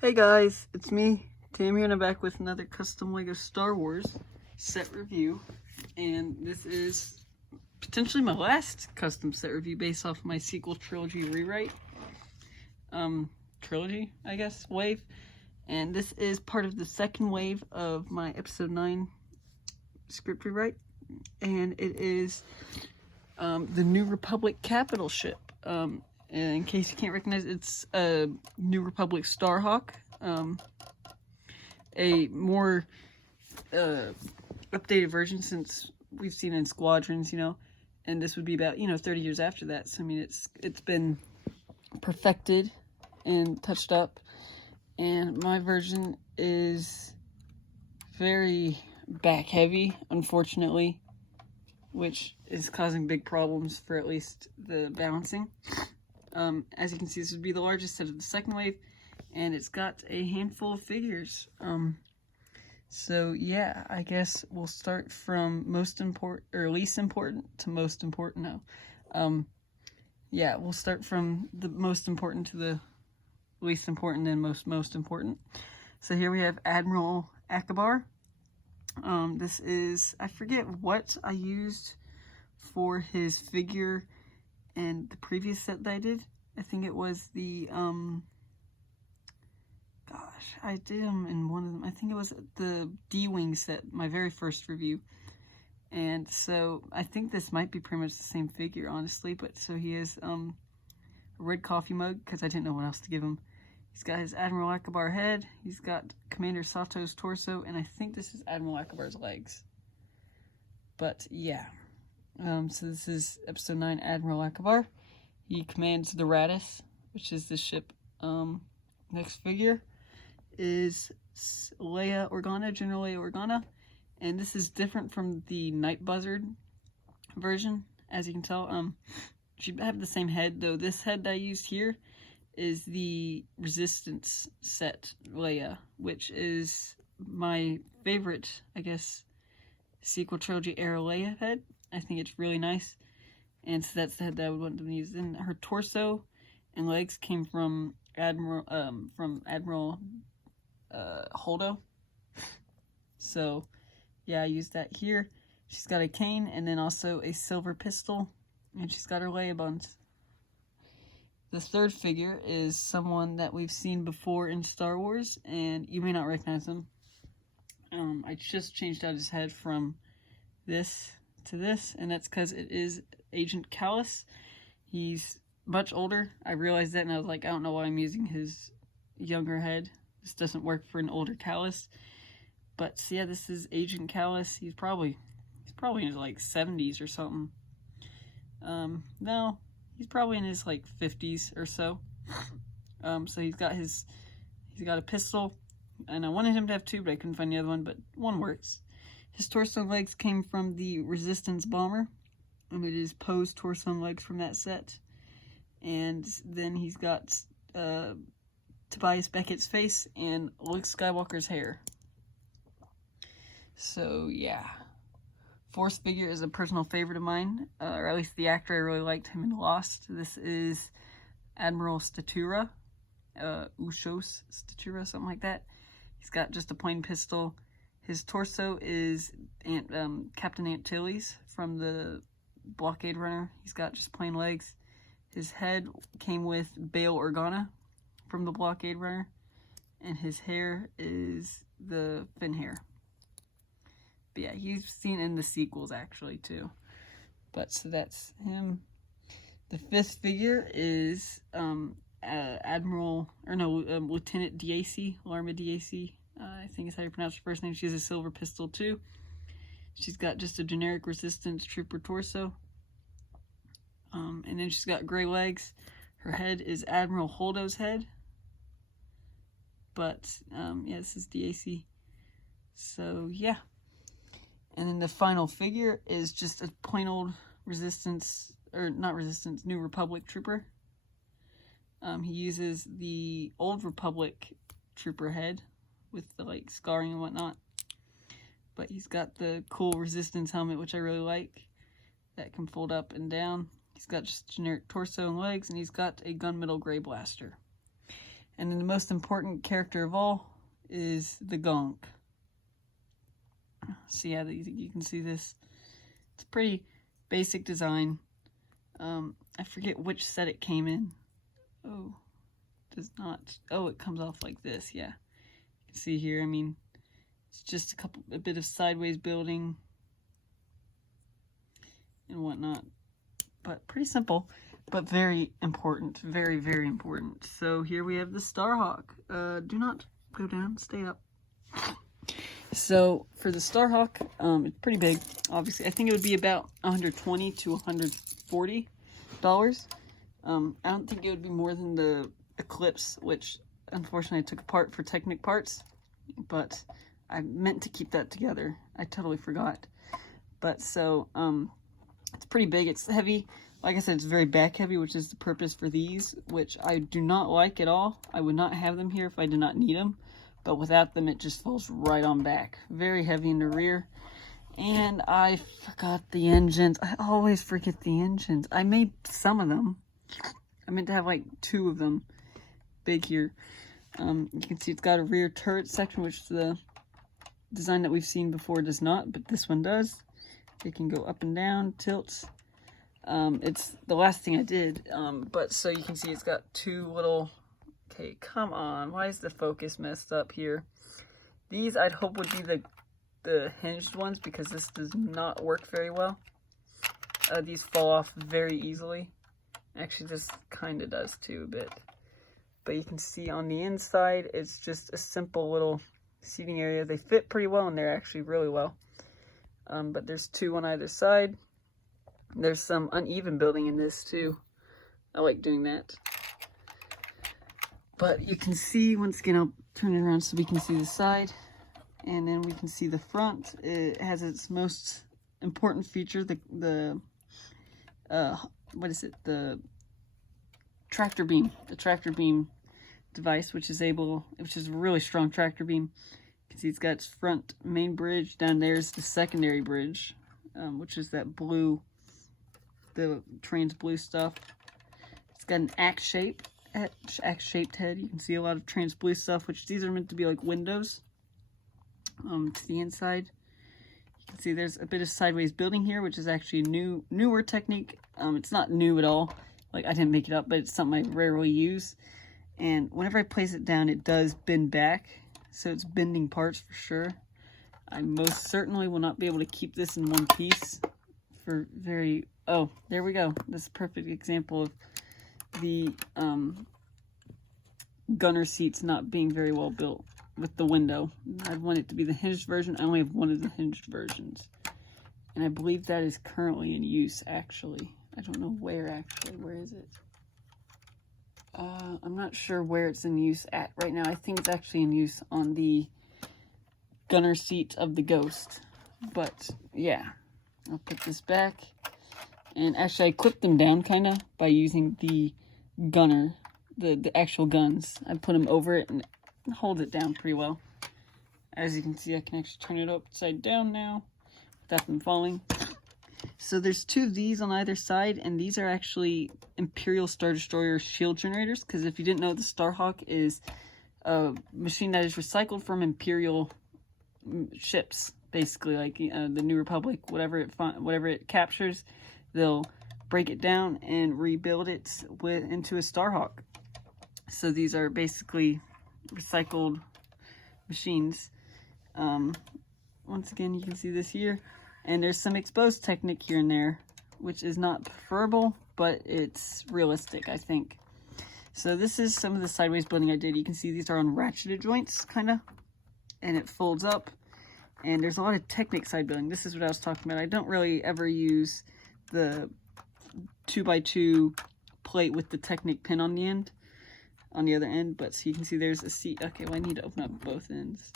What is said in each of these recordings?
Hey guys, it's me, Tam here, and I'm back with another custom LEGO Star Wars set review. And this is potentially my last custom set review based off my sequel trilogy rewrite. Trilogy, I guess, wave. And this is part of the second wave of my episode 9 script rewrite. And it is the New Republic capital ship. And in case you can't recognize it, it's a New Republic Starhawk. A more updated version since we've seen in Squadrons, and this would be about 30 years after that. So I mean, it's been perfected and touched up, and my version is very back heavy, unfortunately, which is causing big problems for at least the balancing. As you can see, this would be the largest set of the second wave, and it's got a handful of figures. So yeah, I guess we'll start from most important or least important to most important now. Yeah, we'll start from the most important to the least important and most important. So here we have Admiral Akbar. This is, I forget what I used for his figure and the previous set that I did. I think it was the, I did him in one of them. I think it was the D-Wing set, my very first review. And so I think this might be pretty much the same figure, honestly. But so he has a red coffee mug, because I didn't know what else to give him. He's got his Admiral Akbar head. He's got Commander Sato's torso, and I think this is Admiral Akbar's legs. But yeah. So this is episode 9, Admiral Akbar. He commands the Radis, which is the ship. Next figure is Leia Organa, General Leia Organa. And this is different from the Night Buzzard version, as you can tell. She have the same head, though this head that I used here is the Resistance set Leia, which is my favorite, I guess, sequel trilogy era Leia head. I think it's really nice, and so that's the head that I would want to use. And her torso and legs came from Admiral Holdo. So yeah, I used that here. She's got a cane and then also a silver pistol, and she's got her Leia buns. The third figure is someone that we've seen before in Star Wars, and you may not recognize him. I just changed out his head from this to this, and that's because it is Agent Kallus. He's much older. I realized that, and I was like, I don't know why I'm using his younger head. This doesn't work for an older Kallus. But so yeah, this is Agent Kallus. He's probably in his like 70s or something. No, he's probably in his like 50s or so. So he's got a pistol, and I wanted him to have two, but I couldn't find the other one, but one works. His torso and legs came from the Resistance bomber, and it is Poe's torso and legs from that set. And then he's got Tobias Beckett's face and Luke Skywalker's hair. So yeah, fourth figure is a personal favorite of mine, or at least the actor. I really liked him in Lost. This is Admiral Statura, Ushos Statura, something like that. He's got just a plain pistol. His torso is Captain Antilles from the Blockade Runner. He's got just plain legs. His head came with Bail Organa from the Blockade Runner, and his hair is the Finn hair. But yeah, he's seen in the sequels actually too. But so that's him. The fifth figure is Lieutenant Diacy, Larma Diacy. I think is how you pronounce her first name. She has a silver pistol too. She's got just a generic Resistance trooper torso. And then she's got gray legs. Her head is Admiral Holdo's head. But yeah, this is Diacy. So yeah. And then the final figure is just a plain old Resistance, or not Resistance, New Republic trooper. He uses the Old Republic trooper head with the like scarring and whatnot. But he's got the cool Resistance helmet, which I really like, that can fold up and down. He's got just generic torso and legs, and he's got a gunmetal gray blaster. And then the most important character of all is the gonk. So yeah, you can see this. It's pretty basic design. I forget which set it came in. Oh, does not. Oh, it comes off like this. Yeah, you can see here. I mean, it's just a bit of sideways building and whatnot, but pretty simple, but very important. Very, very important. So here we have the Starhawk. Do not go down. Stay up. So for the Starhawk, it's pretty big. Obviously, I think it would be about $120 to $140. I don't think it would be more than the Eclipse, which unfortunately I took apart for Technic parts, but I meant to keep that together. I totally forgot. But so it's pretty big. It's heavy. Like I said, it's very back heavy, which is the purpose for these, which I do not like at all. I would not have them here if I did not need them. But without them, it just falls right on back. Very heavy in the rear. And I forgot the engines. I always forget the engines. I made some of them. I meant to have like 2 of them. Big here. You can see it's got a rear turret section, which the design that we've seen before does not, but this one does. It can go up and down, tilts. It's the last thing I did. But so you can see it's got 2 little... Okay, come on. Why is the focus messed up here? These I'd hope would be the hinged ones, because this does not work very well. These fall off very easily. Actually, this kind of does too a bit. But you can see on the inside, it's just a simple little seating area. They fit pretty well in there, actually, really well. But there's 2 on either side. There's some uneven building in this too. I like doing that. But you can see, once again, I'll turn it around so we can see the side. And then we can see the front. It has its most important feature, what is it? The tractor beam. The tractor beam device, which is a really strong tractor beam. You can see it's got its front main bridge. Down there's the secondary bridge, which is that blue, the train's blue stuff. It's got an axe-shaped head. You can see a lot of trans blue stuff, which these are meant to be like windows to the inside. You can see there's a bit of sideways building here, which is actually a newer technique. It's not new at all. Like, I didn't make it up, but it's something I rarely use. And whenever I place it down, it does bend back. So it's bending parts for sure. I most certainly will not be able to keep this in one piece for very... Oh, there we go. This is a perfect example of the gunner seats not being very well built with the window. I want it to be the hinged version. I only have one of the hinged versions. And I believe that is currently in use, actually. I don't know where, actually. Where is it? I'm not sure where it's in use at right now. I think it's actually in use on the gunner seat of the Ghost. But, yeah. I'll put this back. And actually, I clipped them down, kind of, by using the gunner, the actual guns. I put them over it and hold it down pretty well. As you can see, I can actually turn it upside down now without them falling. So there's 2 of these on either side, and these are actually Imperial Star Destroyer shield generators, because if you didn't know, the Starhawk is a machine that is recycled from Imperial ships, basically, like the New Republic, whatever it captures, they'll break it down and rebuild it into a Starhawk. So these are basically recycled machines. Once again, you can see this here. And there's some exposed technique here and there, which is not preferable, but it's realistic, I think. So this is some of the sideways building I did. You can see these are on ratcheted joints, kind of. And it folds up. And there's a lot of Technic side building. This is what I was talking about. I don't really ever use the 2x2 plate with the Technic pin on the end, on the other end. But so you can see there's a seat. Okay, well, I need to open up both ends.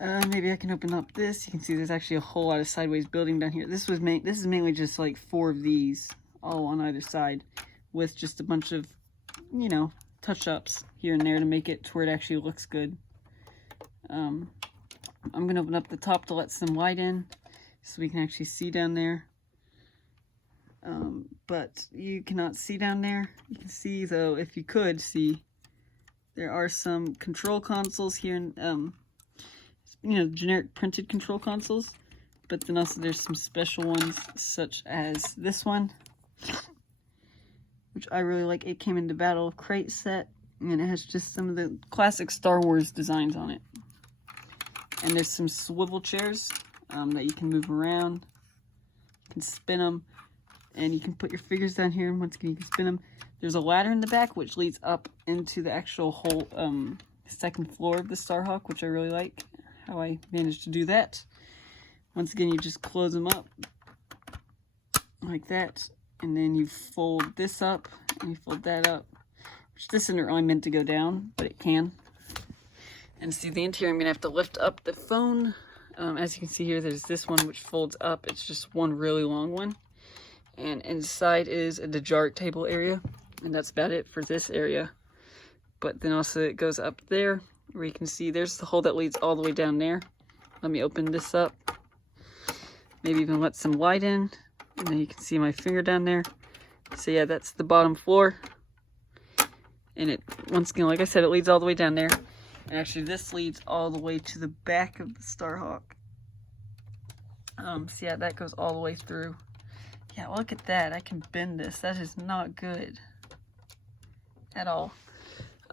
Maybe I can open up this. You can see there's actually a whole lot of sideways building down here. This is mainly just like 4 of these, all on either side, with just a bunch of, you know, touch-ups here and there to make it to where it actually looks good. I'm going to open up the top to let some light in so we can actually see down there. But you cannot see down there. You can see, though, if you could see, there are some control consoles here, you know, generic printed control consoles, but then also there's some special ones, such as this one, which I really like. It came in the Battle Crate set, and it has just some of the classic Star Wars designs on it. And there's some swivel chairs that you can move around. You can spin them, and you can put your figures down here, and once again you can spin them. There's a ladder in the back which leads up into the actual whole second floor of the Starhawk, which I really like how I managed to do that. Once again, you just close them up like that, and then you fold this up and you fold that up, which this isn't really meant to go down, but it can. And see the interior, I'm gonna have to lift up the phone. As you can see here, there's this one which folds up. It's just one really long one, and inside is the jar table area. And that's about it for this area. But then also it goes up there where you can see there's the hole that leads all the way down there. Let me open this up. Maybe even let some light in. And then you can see my finger down there. So yeah, that's the bottom floor. And it, once again, like I said, it leads all the way down there. And actually this leads all the way to the back of the Starhawk. So yeah, that goes all the way through. Yeah, look at that. I can bend this. That is not good at all.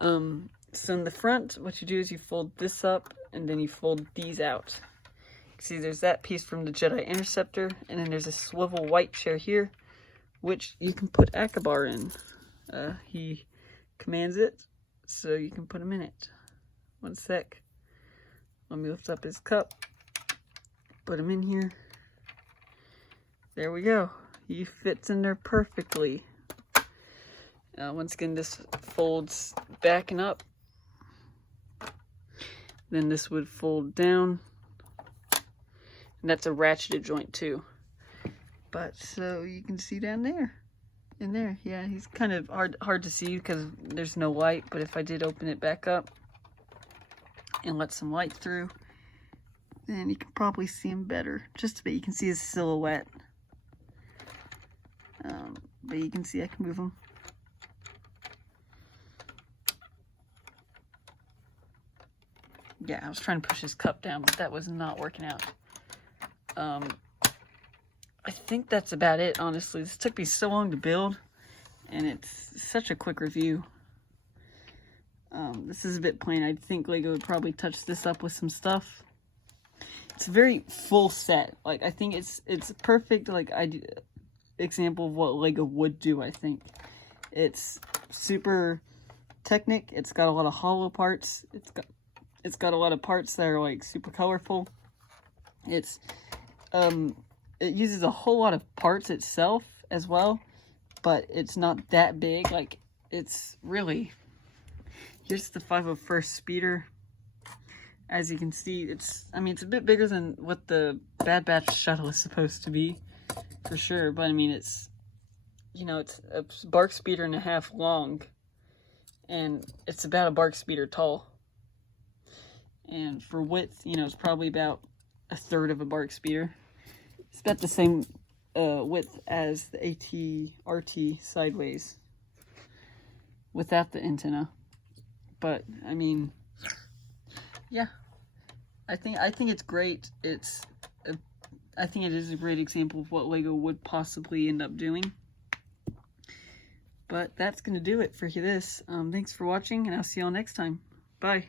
So in the front, what you do is you fold this up and then you fold these out. See, there's that piece from the Jedi Interceptor, and then there's a swivel white chair here, which you can put Akbar in. He commands it, so you can put him in it. One sec. Let me lift up his cup. Put him in here. There we go. He fits in there perfectly. Once again, this folds back and up. Then this would fold down. And that's a ratcheted joint too. But so you can see down there. In there, yeah, he's kind of hard to see because there's no light. But if I did open it back up and let some light through, then you can probably see him better. Just a bit, you can see his silhouette. But you can see I can move him. Yeah, I was trying to push his cup down, but that was not working out. I think that's about it, honestly. This took me so long to build, and it's such a quick review. This is a bit plain. I think Lego would probably touch this up with some stuff. It's a very full set. Like, I think it's perfect, like, example of what Lego would do, I think. It's super Technic. It's got a lot of hollow parts. It's got a lot of parts that are like super colorful. It uses a whole lot of parts itself as well, but it's not that big. Like, it's really, here's the 501st speeder. As you can see, it's a bit bigger than what the Bad Batch shuttle is supposed to be, for sure. But I mean, it's, you know, it's a bark speeder and a half long, and it's about a bark speeder tall. And for width, you know, it's probably about a third of a bark speeder. It's about the same width as the AT-RT sideways without the antenna. But I mean, yeah, I think it's great. I think it is a great example of what Lego would possibly end up doing. But that's gonna do it for this. Thanks for watching, and I'll see y'all next time. Bye.